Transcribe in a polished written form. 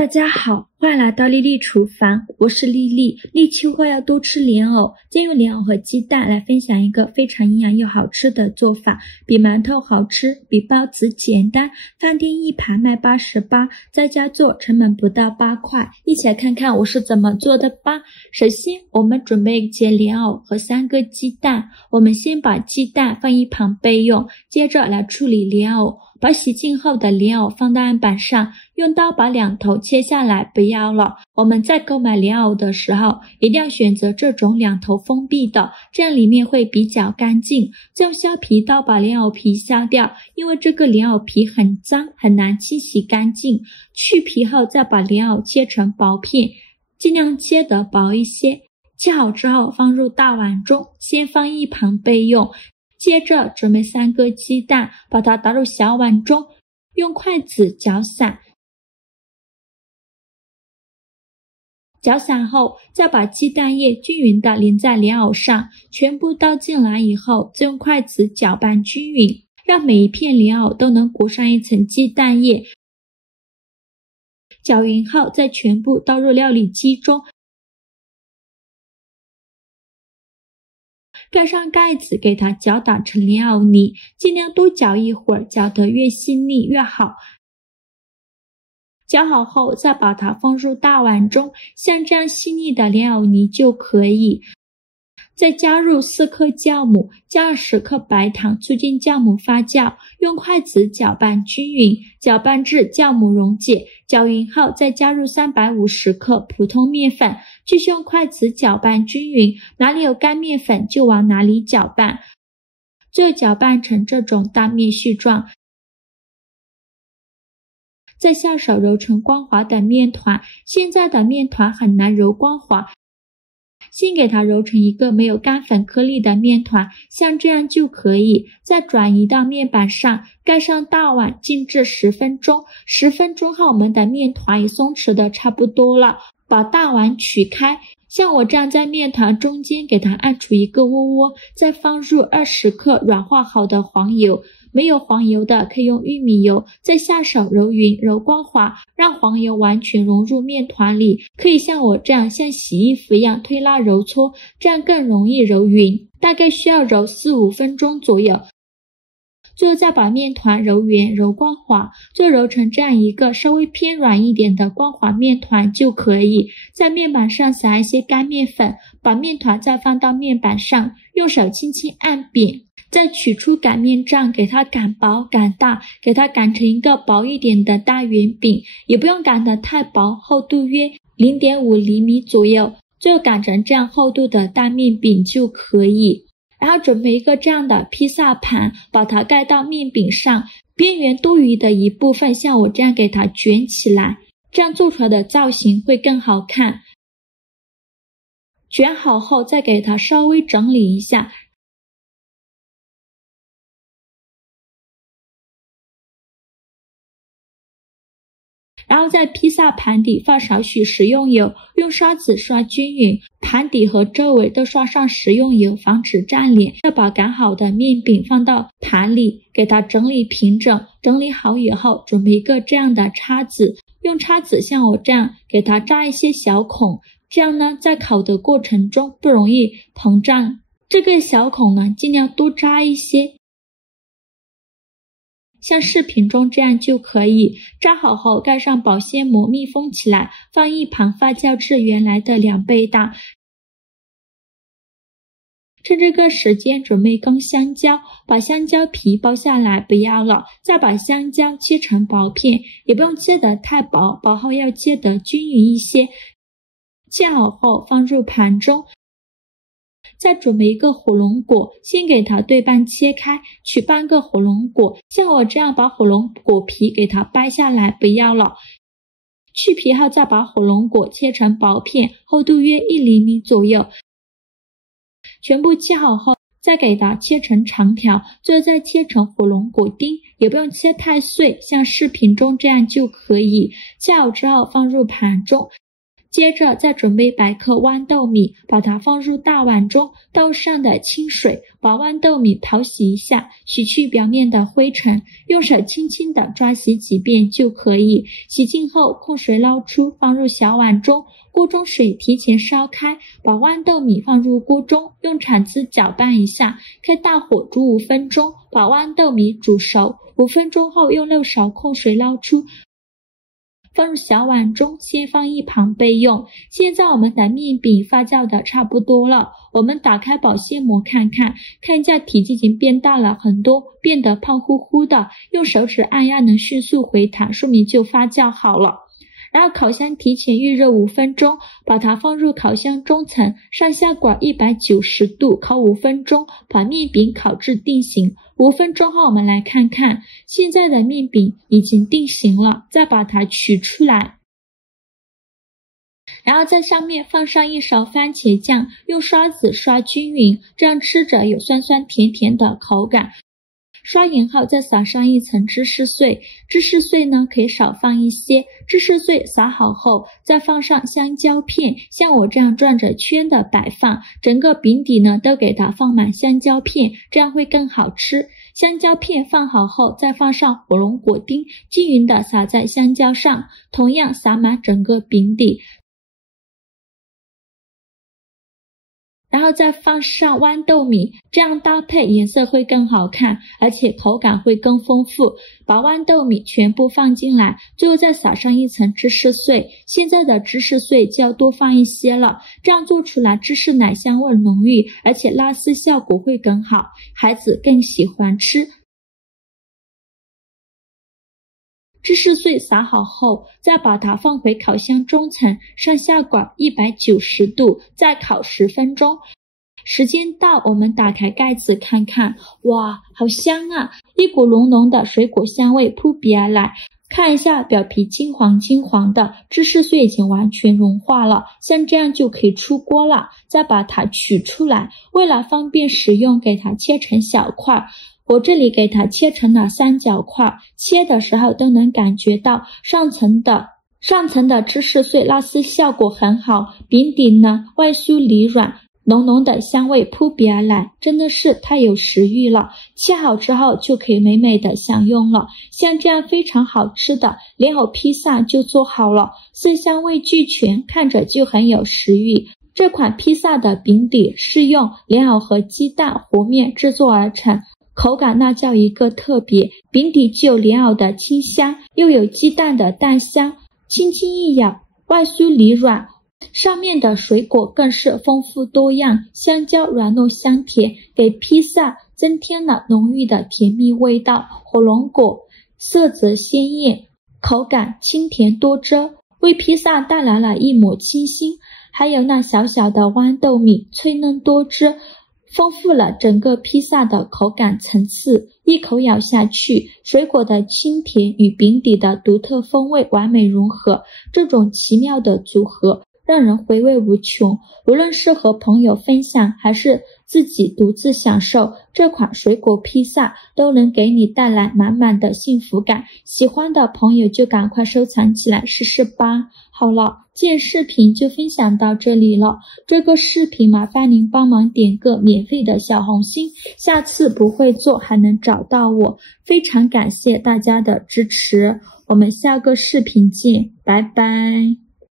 大家好，欢迎来到丽丽厨房，我是丽丽。立秋后要多吃莲藕，今天用莲藕和鸡蛋来分享一个非常营养又好吃的做法，比馒头好吃，比包子简单，饭店一盘卖88，在家做成本不到8块。一起来看看我是怎么做的吧。首先我们准备1节莲藕和3个鸡蛋，我们先把鸡蛋放一旁备用，接着来处理莲藕。把洗净后的莲藕放到案板上，用刀把两头切下来，不要了。我们在购买莲藕的时候，一定要选择这种两头封闭的，这样里面会比较干净。再用削皮刀把莲藕皮削掉，因为这个莲藕皮很脏，很难清洗干净。去皮后再把莲藕切成薄片，尽量切得薄一些。切好之后放入大碗中，先放一旁备用。接着准备3个鸡蛋，把它打入小碗中，用筷子搅散。搅散后，再把鸡蛋液均匀地淋在莲藕上，全部倒进来以后，再用筷子搅拌均匀，让每一片莲藕都能裹上一层鸡蛋液。搅匀后，再全部倒入料理机中。盖上盖子，给它搅打成莲藕泥，尽量多搅一会儿，搅得越细腻越好。搅好后，再把它放入大碗中，像这样细腻的莲藕泥就可以。再加入4克酵母，加20克白糖，促进酵母发酵，用筷子搅拌均匀，搅拌至酵母溶解。搅匀后，再加入350克普通面粉，继续用筷子搅拌均匀，哪里有干面粉就往哪里搅拌，最后搅拌成这种大面絮状。再下手揉成光滑的面团，现在的面团很难揉光滑，先给它揉成一个没有干粉颗粒的面团，像这样就可以。再转移到面板上，盖上大碗，静置10分钟。10分钟后，我们的面团也松弛的差不多了，把大碗取开。像我这样在面团中间给它按出一个窝窝，再放入20克软化好的黄油，没有黄油的可以用玉米油，再下手揉匀揉光滑，让黄油完全融入面团里。可以像我这样像洗衣服一样推拉揉搓，这样更容易揉匀，大概需要揉4-5分钟左右。最后再把面团揉圆揉光滑，最后揉成这样一个稍微偏软一点的光滑面团就可以。在面板上撒一些干面粉，把面团再放到面板上，用手轻轻按扁，再取出擀面杖，给它擀薄擀大，给它擀成一个薄一点的大圆饼，也不用擀得太薄，厚度约 0.5 厘米左右，最后擀成这样厚度的大面饼就可以。然后准备一个这样的披萨盘，把它盖到面饼上，边缘多余的一部分像我这样给它卷起来，这样做出来的造型会更好看。卷好后再给它稍微整理一下，然后在披萨盘底放少许食用油，用刷子刷均匀，盘底和周围都刷上食用油，防止粘连。再把擀好的面饼放到盘里，给它整理平整。整理好以后，准备一个这样的叉子，用叉子像我这样给它扎一些小孔，这样呢，在烤的过程中不容易膨胀。这个小孔呢，尽量多扎一些。像视频中这样就可以，扎好后盖上保鲜膜密封起来，放一旁发酵至原来的2倍大。趁这个时间准备一根香蕉，把香蕉皮剥下来不要了，再把香蕉切成薄片，也不用切得太薄，薄后要切得均匀一些。切好后放入盘中。再准备一个火龙果，先给它对半切开，取半个火龙果，像我这样把火龙果皮给它掰下来不要了。去皮后再把火龙果切成薄片，厚度约1厘米左右。全部切好后再给它切成长条，最后再切成火龙果丁，也不用切太碎，像视频中这样就可以。切好之后放入盘中。接着再准备100克豌豆米，把它放入大碗中，倒上的清水，把豌豆米淘洗一下，洗去表面的灰尘，用手轻轻地抓洗几遍就可以。洗净后控水捞出，放入小碗中，锅中水提前烧开，把豌豆米放入锅中，用铲子搅拌一下，开大火煮5分钟，把豌豆米煮熟。5分钟后用漏勺控水捞出，放入小碗中，先放一旁备用。现在我们的面饼发酵的差不多了，我们打开保鲜膜看看一下，体积已经变大了很多，变得胖乎乎的，用手指按压能迅速回弹，说明就发酵好了。然后烤箱提前预热5分钟，把它放入烤箱中层，上下管190度烤5分钟，把面饼烤至定型。5分钟后我们来看看，现在的面饼已经定型了，再把它取出来。然后在上面放上1勺番茄酱，用刷子刷均匀，这样吃着有酸酸甜甜的口感。刷匀后再撒上1层芝士碎，芝士碎呢可以少放一些。芝士碎撒好后，再放上香蕉片，像我这样转着圈的摆放，整个饼底呢都给它放满香蕉片，这样会更好吃。香蕉片放好后，再放上火龙果丁，均匀的撒在香蕉上，同样撒满整个饼底。然后再放上豌豆米，这样搭配颜色会更好看，而且口感会更丰富。把豌豆米全部放进来，最后再撒上1层芝士碎，现在的芝士碎就要多放一些了，这样做出来芝士奶香味浓郁，而且拉丝效果会更好，孩子更喜欢吃。芝士碎撒好后，再把它放回烤箱中层，上下管190度，再烤10分钟。时间到，我们打开盖子看看，哇，好香啊！一股浓浓的水果香味扑鼻而来。看一下表皮金黄金黄的，芝士碎已经完全融化了，像这样就可以出锅了。再把它取出来，为了方便食用，给它切成小块。我这里给它切成了3角块，切的时候都能感觉到上层的芝士碎拉丝效果很好，饼底呢外酥里软，浓浓的香味扑鼻而来，真的是太有食欲了。切好之后就可以美美的享用了，像这样非常好吃的莲藕披萨就做好了，色香味俱全，看着就很有食欲。这款披萨的饼底是用莲藕和鸡蛋和面制作而成，口感那叫一个特别，饼底既有莲藕的清香，又有鸡蛋的淡香，轻轻一咬，外酥里软，上面的水果更是丰富多样，香蕉软糯香甜，给披萨增添了浓郁的甜蜜味道。火龙果色泽鲜艳，口感清甜多汁，为披萨带来了一抹清新。还有那小小的豌豆米脆嫩多汁，丰富了整个披萨的口感层次。一口咬下去，水果的清甜与饼底的独特风味完美融合，这种奇妙的组合让人回味无穷。无论是和朋友分享还是自己独自享受，这款水果披萨都能给你带来满满的幸福感。喜欢的朋友就赶快收藏起来试试吧。好了，今天视频就分享到这里了。这个视频麻烦您帮忙点个免费的小红心，下次不会做还能找到我。非常感谢大家的支持，我们下个视频见，拜拜。